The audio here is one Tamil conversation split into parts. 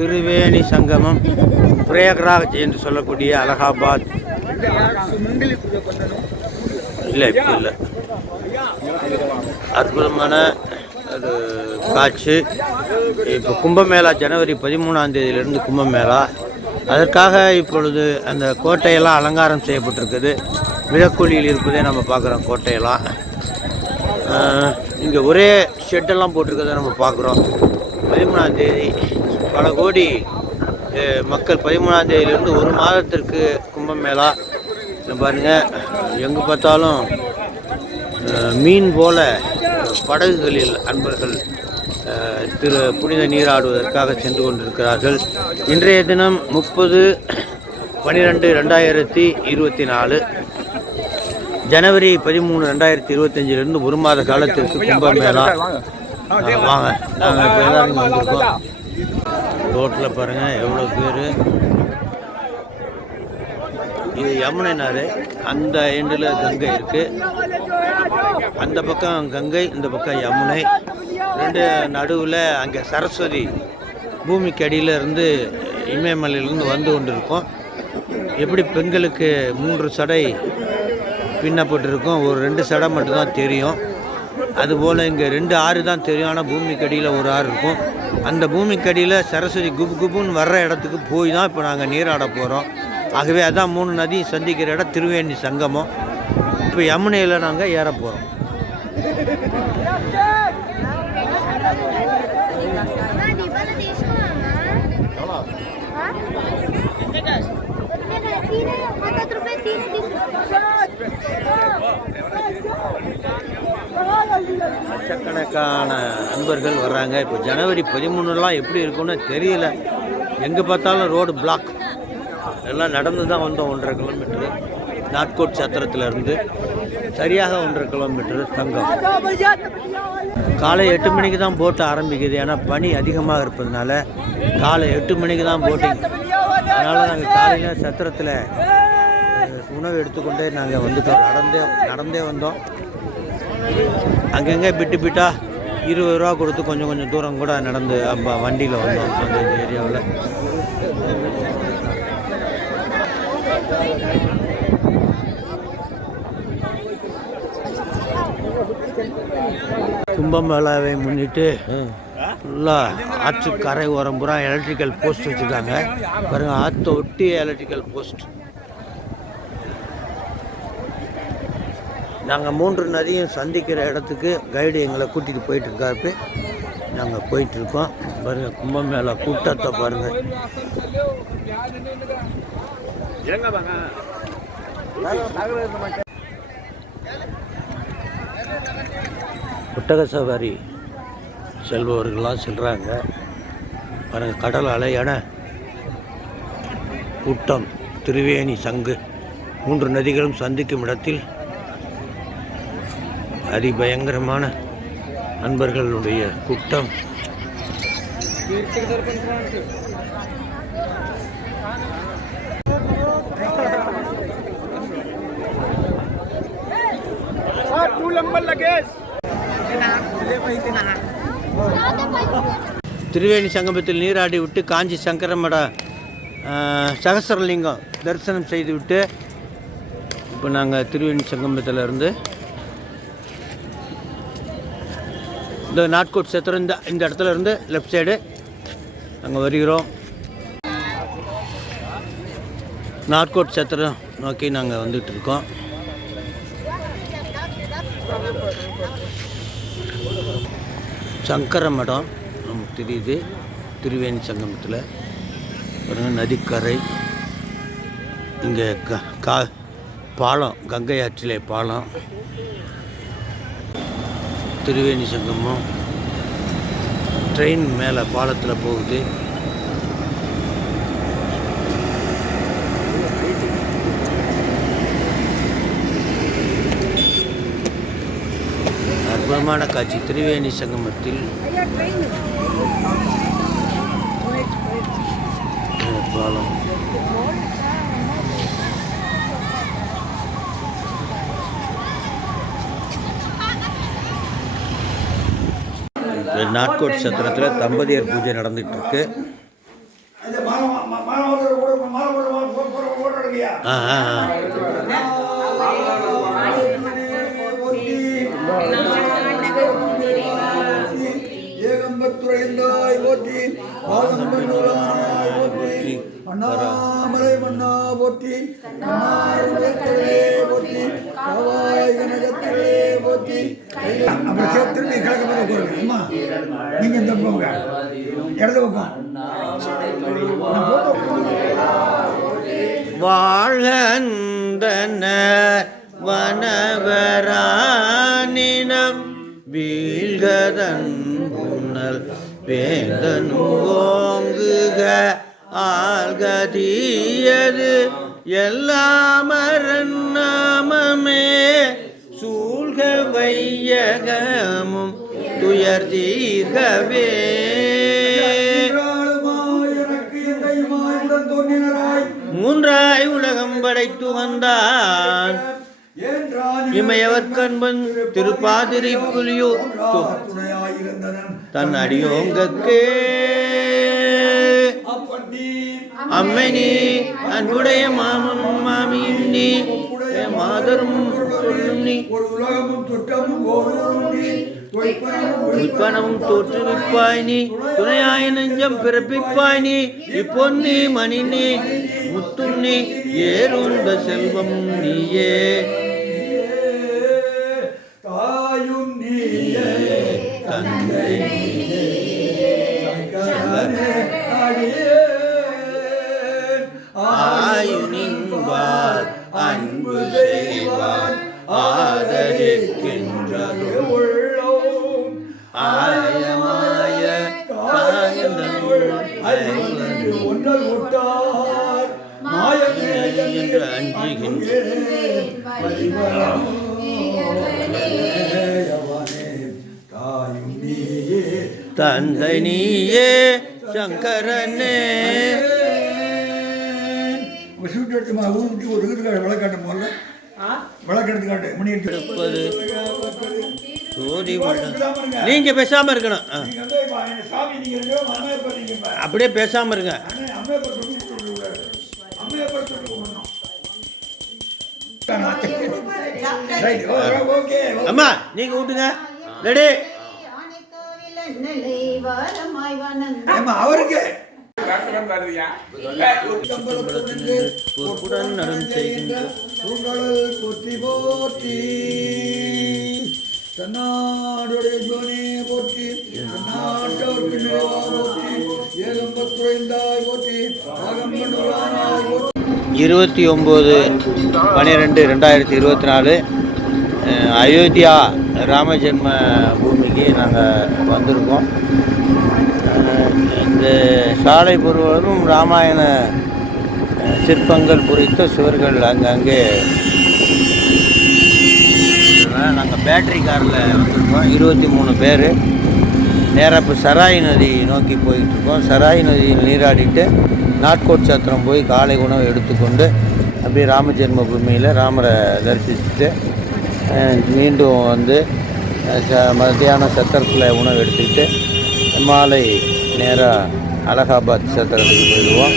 திருவேணி சங்கமம் பிரயாக்ராஜ் என்று சொல்லக்கூடிய அலகாபாத். இல்லை இப்போ இல்லை. அற்புதமான ஒரு காட்சி. இப்போ கும்பமேளா ஜனவரி பதிமூணாம் தேதியிலிருந்து கும்பமேளா. அதற்காக இப்பொழுது அந்த கோட்டையெல்லாம் அலங்காரம் செய்யப்பட்டிருக்குது. விழக்கொலியில் இருப்பதே நம்ம பார்க்குறோம் கோட்டையெல்லாம். இங்கே ஒரே ஷெட்டெல்லாம் போட்டிருக்கதை நம்ம பார்க்குறோம். பதிமூணாம் தேதி பல கோடி மக்கள் பதிமூணாம் தேதியிலிருந்து ஒரு மாதத்திற்கு கும்பமேளா இங்க பாருங்க எங்கே பார்த்தாலும் மீன் போல படகுகளில் அன்பர்கள் திரு புனித நீராடுவதற்காக சென்று கொண்டிருக்கிறார்கள். இன்றைய தினம் முப்பது பன்னிரெண்டு ரெண்டாயிரத்தி இருபத்தி நாலு. ஜனவரி பதிமூணு ரெண்டாயிரத்தி இருபத்தஞ்சிலிருந்து ஒரு மாத காலத்திற்கு கும்பமேளா. வாங்க நாங்கள் இப்போ எல்லாரும் வந்திருக்கோம் ரோட்டில் பாருங்கள் எவ்வளோ பேர் இது யமுனைனாரு அந்த எண்டில் கங்கை இருக்கு அந்த பக்கம் கங்கை இந்த பக்கம் யமுனை ரெண்டு நடுவில் அங்கே சரஸ்வதி பூமிக்கு அடியில இருந்து இமயமலையிலேருந்து வந்து கொண்டிருக்கோம் எப்படி பெண்களுக்கு மூன்று சடை பின்னப்பட்டிருக்கும் ஒரு ரெண்டு சடை மட்டும்தான் தெரியும் அதுபோல் இங்கே ரெண்டு ஆறு தான் தெரியும். ஆனால் பூமிக்கு அடியில் ஒரு ஆறு இருக்கும். அந்த பூமிக்கு அடியில் சரஸ்வதி குபு குபுன்னு வர்ற இடத்துக்கு போய் தான் இப்போ நாங்கள் நீராட போகிறோம் ஆகவே அதான் மூணு நதியும் சந்திக்கிற இடம் திருவேணி சங்கமம். இப்போ யமுனையில் நாங்கள் ஏற போகிறோம் லட்சக்கணக்கான நண்பர்கள் வர்றாங்க. இப்போ ஜனவரி பதிமூணுலாம் எப்படி இருக்கும்னு தெரியல. எங்கே பார்த்தாலும் ரோடு பிளாக் எல்லாம் நடந்து தான் வந்தோம் ஒன்றரை கிலோமீட்டரு நாட்கோட் சத்திரத்துல இருந்து சரியாக ஒன்றரை கிலோமீட்டரு தங்கம். காலை எட்டு மணிக்கு தான் போட்டு ஆரம்பிக்குது. ஏன்னா பனி அதிகமாக இருப்பதுனால காலை எட்டு மணிக்கு தான் போட்டிங் அதனால் நாங்கள் காலையில் சத்திரத்தில் உணவு எடுத்துக்கொண்டே நாங்கள் வந்துட்டோம். நடந்தே நடந்தே வந்தோம். அங்கங்கே பிட்டு பிட்டா இருபது ரூபா கொடுத்து கொஞ்சம் கொஞ்சம் தூரம் கூட நடந்து அப்போ வண்டியில் வந்தோம். அந்த ஏரியாவில். கும்பமேளாவை முன்னிட்டு ஃபுல்லாக ஆற்று கரை ஓரம் பூரா எலக்ட்ரிக்கல் போஸ்ட் வச்சுருக்காங்க. பாருங்க ஆற்றை ஒட்டி எலக்ட்ரிக்கல் போஸ்ட் நாங்கள் மூன்று நதியும் சந்திக்கிற இடத்துக்கு கைடு எங்களை கூட்டிகிட்டு போயிட்டு நாங்கள் போயிட்டுருக்கோம். பாருங்கள் கும்பமேளா கூட்டத்தை பாருங்கள் ஒட்டக சவாரி செல்பவர்கள்லாம் செல்கிறாங்க பாருங்கள் கடல் அலையான கூட்டம் திருவேணி சங்கு. மூன்று நதிகளும் சந்திக்கும் இடத்தில் அதிபயங்கரமான நண்பர்களுடைய கூட்டம். திருவேணி சங்கமத்தில் நீராடி விட்டு காஞ்சி சங்கரமட சகசரலிங்கம் தரிசனம் செய்துவிட்டு இப்போ நாங்கள் திருவேணி சங்கமத்தில் இருந்து இந்த நாட்கோட் சத்திரம் இந்த இந்த இடத்துல இருந்து லெஃப்ட் சைடு நாங்கள் வருகிறோம். நாட்கோட் சத்திரம் நோக்கி நாங்கள் வந்துட்டு இருக்கோம் சங்கர மடம் நமக்கு தெரியுது திருவேணி சங்கமத்தில். நதிக்கரை. இங்கே க கா பாலம் கங்கை ஆற்றிலே பாலம். திருவேணி சங்கமம் ட்ரெயின் மேலே பாலத்தில் போகுது. அற்புதமான காட்சி. திருவேணி சங்கமத்தில் பாலம். நாட்கோட் சத்திரத்தில் தம்பதியர் பூஜை ஓடுறீங்க ஆ ஆ ஆ. ஏகம்பத்துறைந்தாய் போற்றி பாதம்பூரானாய் போற்றி அண்ணாமலை மன்னா போற்றி அண்ணாமலை போற்றி கவாய் கனகத்திலே போற்றி அப்புறம் சேர்த்து திரும்பி கிழக்கு பக்கம் போடுங்க அம்மா நீங்க இந்த போங்க. இடது பக்கம். வாழந்தன போட்டு வனவரானினம் வீழ்கதன் புனல் வேந்தனு ஓங்குக எல்லாமரன் நாமமே வையகமும் துயர் தீர்கவே. மூன்றாய் உலகம் படைத்து வந்தான். என்றான் இமையவர்கண்பன் திருப்பாதிரி புலியோ தன் அடியோங்கக்கே. அம்மை நீ அன்புடைய மாமனும் மாமியும் நீ மாதரும் நீ ஒரு உலகமும் துட்டமும் உய்ப்பனமும் தோற்றுவிப்பாய் நீ துணையாய நெஞ்சம் பிறப்பிப்பாய் நீ இப்பொன்னி மணி நீ முத்தும் நீ ஏறுந்த செல்வம் நீயே. அடியேன் ஆயுனின்பார் அன்பு செய்வான் ஆதரிக்கின்றது உள்ளோம் ஆயமாய அறிவன்று ஒன்றல் விட்டார் மாயமே என்று அஞ்சுகின்றேன். தாயும் நீயே சங்கரனே. ஊருக்கு ஒரு இதுக்காட்டு விளக்காட்டும் போல விளக்கெடுத்து காட்டு மணி எடுத்து. நீங்க பேசாம இருக்கணும். அப்படியே பேசாம இருங்க. அம்மா நீங்க விட்டுங்க ரெடி. அவருக்கு? போற்றி போற்றி. தன்னாடுடைய ஜோனே போற்றி. தன்னாட்டவர்க்கு நிறைவா போற்றி. ஏகம்பத்துறைந்தாய் போற்றி. ஆகம்பனுரானாய் போற்றி. இருபத்தி ஒம்பது பன்னிரெண்டு ரெண்டாயிரத்தி இருபத்தி நாலு அயோத்தியா ராமஜென்ம பூமிக்கு நாங்கள் வந்திருக்கோம். இந்த சாலை முழுவதும் ராமாயண சிற்பங்கள் குறித்த சுவர்கள் அங்கங்கே நாங்கள் பேட்டரி காரில் வந்திருக்கோம். இருபத்தி மூணு பேர். நேராக இப்போ சராய் நதி நோக்கி போயிட்டுருக்கோம். சராய் நதியில் நீராடிட்டு நாட்கோட் சத்திரம் போய் காலை உணவு எடுத்துக்கொண்டு அப்படியே ராம ஜென்மபூமியில் ராமரை தரிசிச்சுட்டு மீண்டும் வந்து ச மத்தியானம் சத்திரத்தில் உணவு எடுத்துக்கிட்டு மாலை நேராக அலகாபாத் சத்திரத்துக்கு போயிடுவோம்.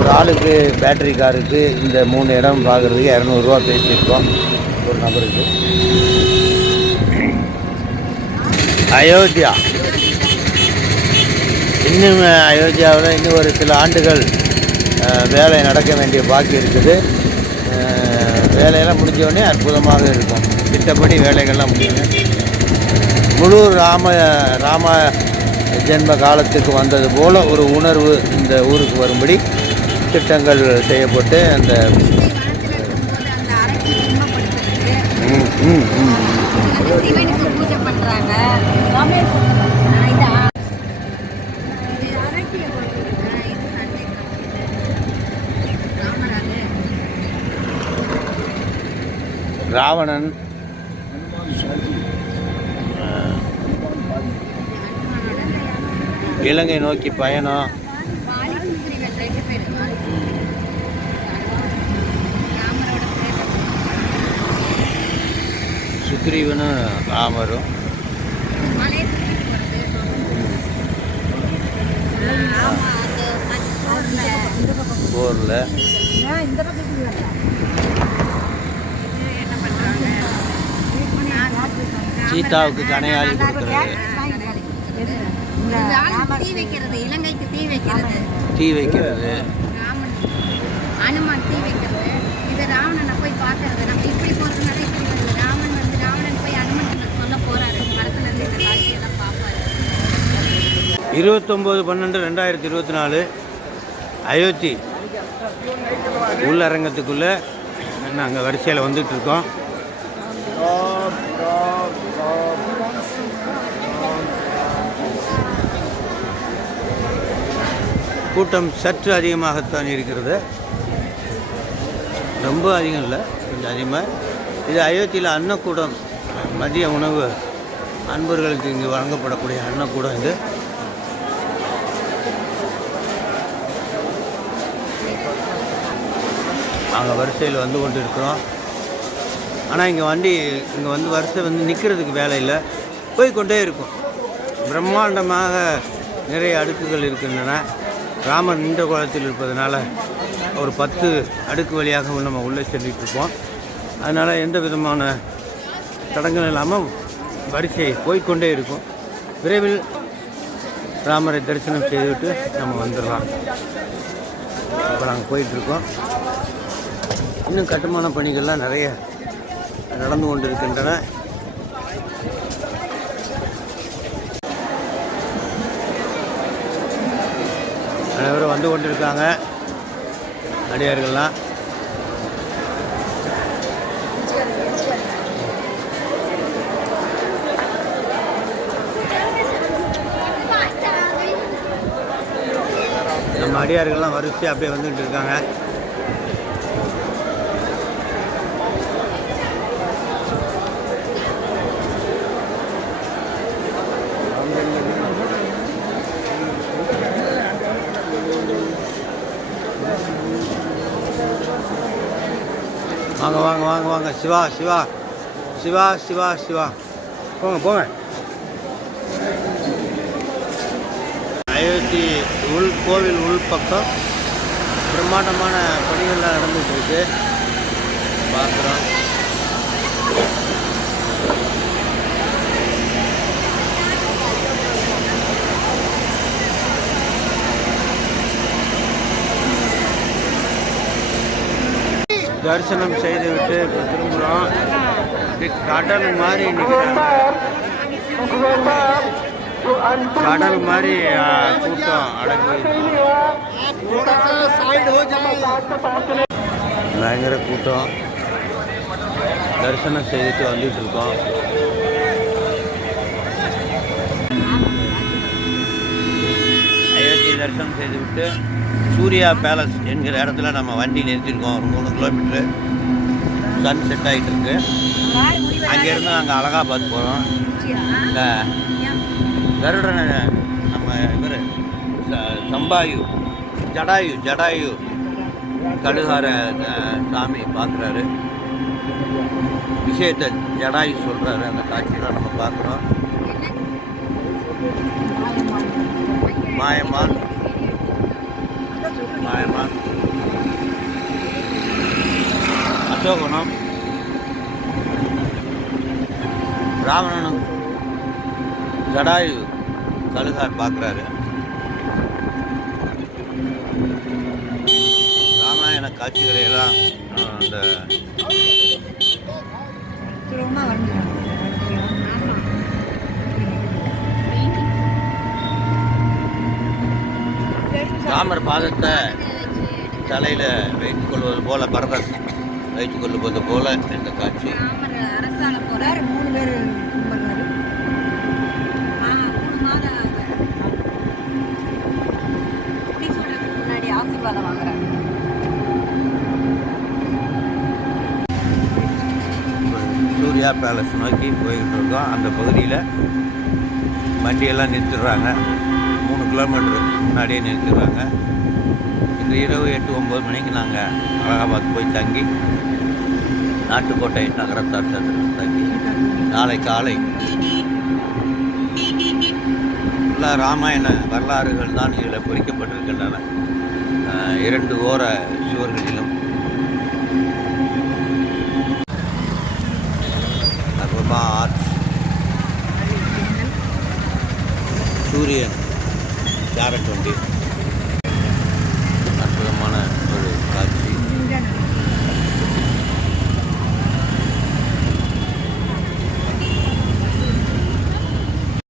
ஒரு ஆளுக்கு பேட்டரி காருக்கு இந்த மூணு இடம் பார்க்குறதுக்கு இரநூறுவா பேசியிருக்கோம். ஒரு நபருக்கு. அயோத்தியா. இன்னும் அயோத்தியாவில் இன்னும் ஒரு சில ஆண்டுகள் வேலை நடக்க வேண்டிய பாக்கி இருக்குது. வேலையெல்லாம் முடிஞ்சோடனே அற்புதமாக இருக்கும். திட்டப்படி வேலைகள்லாம் முடியுங்க முழு ராம ராம ஜென்ம காலத்துக்கு வந்தது போல ஒரு உணர்வு இந்த ஊருக்கு வரும்படி திட்டங்கள் செய்யப்பட்டு அந்த ம், ம், ம். சிவனுக்கு பூஜை பண்றாங்க ரமேஷ் இதா இது அரட்டிய போட்டுருங்க இது சண்டை ராமராஜன் ராவணன் அஹ், இலங்கை நோக்கி பயணம். சுக்ரீவனும் ராமரும். போரில். சீதாவுக்கு கனையாளி கொடுக்குறது. தீ வைக்கிறது இலங்கைக்கு தீ வைக்கிறது. தீ வைக்கிறது. ராமன் அனுமான் தீ வைக்கிறது. இது ராவணனை போய் பார்க்கறது. நம்ம இப்படி போறதுனால இப்படி வருது ராமன் வந்து ராவணன் போய் அனுமன் சொல்ல போறாரு. மரத்துல இருந்து இந்த காட்சியெல்லாம் பார்ப்பாரு. இருபத்தொம்போது பன்னெண்டு ரெண்டாயிரத்தி இருபத்தி நாலு அயோத்தி உள்ளரங்கத்துக்குள்ளே நாங்கள் வரிசையில் வந்துட்டு கூட்டம் சற்று அதிகமாகத்தான் இருக்கிறது. ரொம்ப அதிகம் இல்லை கொஞ்சம் அதிகமாக இது அயோத்தியில் அன்னக்கூடம் மதிய உணவு அன்பர்களுக்கு இங்கு வழங்கப்படக்கூடிய அன்னக்கூடம் இது. நாங்கள் வரிசையில் வந்து கொண்டு இருக்கிறோம் ஆனால் இங்கே வண்டி இங்கே வந்து வரிசை வந்து நிற்கிறதுக்கு வேலை இல்லை. போய் கொண்டே இருக்கும். பிரம்மாண்டமாக நிறைய அடுக்குகள் இருக்கின்றன. ராமர் நின்ற கோலத்தில் இருப்பதனால ஒரு பத்து அடுக்கு வழியாக நம்ம உள்ளே சென்றிட்டு இருப்போம் அதனால் எந்த விதமான தடங்கள் இல்லாமல் வரிசை போய்க்கொண்டே இருக்கும். விரைவில் ராமரை தரிசனம் செய்துவிட்டு நம்ம வந்துடலாம். இப்போ நாங்கள் போயிட்டுருக்கோம் இன்னும் கட்டுமான பணிகள்லாம் நிறைய நடந்து கொண்டிருக்கின்றன. அனைவரும் வந்து கொண்டிருக்காங்க. அடியார்கள்லாம் நம்ம அடியார்கள்லாம் வரிசையாக அப்படியே வந்துக்கிட்டு இருக்காங்க. வாங்க வாங்க. சிவா சிவா. சிவா சிவா சிவா. போங்க போங்க. அயோத்தி உள் கோவில் உள்பக்கம் பிரம்மாண்டமான பணிகள்லாம் நடந்துகிட்டு இருக்கு. பார்க்குறோம். தரிசனம் செய்துவிட்டு இப்போ திரும்புகிறோம் இது கடல் மாதிரி கடல் மாதிரி கூட்டம் அடங்கி பயங்கர கூட்டம். தரிசனம் செய்துட்டு வந்துட்டு இருக்கோம். அயோத்தி தரிசனம் செய்துவிட்டு சூர்யா பேலஸ் என்கிற இடத்துல நம்ம வண்டி நிறுத்திருக்கோம் ஒரு மூணு கிலோமீட்ரு சன் செட் ஆகிட்டு இருக்கு அங்கேருந்து நாங்கள் அலகாபாத் போகிறோம் இந்த கருடனை நம்ம இவர் சம்பாயு ஜடாயு ஜடாயு கழுகார சாமி பார்க்குறாரு. விஷயத்தை ஜடாயு சொல்கிறாரு அந்த காட்சியெல்லாம் நம்ம பார்க்குறோம். மாயமான் மாயமான் அசோகனம் ராவணனும் ஜடாயு கழுகார் பார்க்குறாரு ராமாயண காட்சிகளை எல்லாம் அந்த ராமர் பாதத்தை தலையில் வைத்துக் கொள்வது போல பரதர் வைத்துக் கொள்வது போல இந்த காட்சி. ஆசீர்வாதம் வாங்குறாங்க சூர்யா பேலஸ் நோக்கி போய்கிட்டு இருக்கோம். அந்த பகுதியில் வண்டியெல்லாம் நிறுத்திடுறாங்க. கிலோமீட்டர் முன்னாடியே நிறுத்திடுறாங்க. இன்று இரவு எட்டு ஒம்பது மணிக்கு நாங்கள் அலகாபாத் போய் தங்கி நாட்டுக்கோட்டை நகரத்தார் சத்திரத்தில் தங்கி நாளை காலை ஃபுல்லாக ராமாயண வரலாறுகள் தான் இதில் பொறிக்கப்பட்டிருக்கின்றன. இரண்டு ஓர சுவர்களிலும். சூரியன். கேரட் வண்டி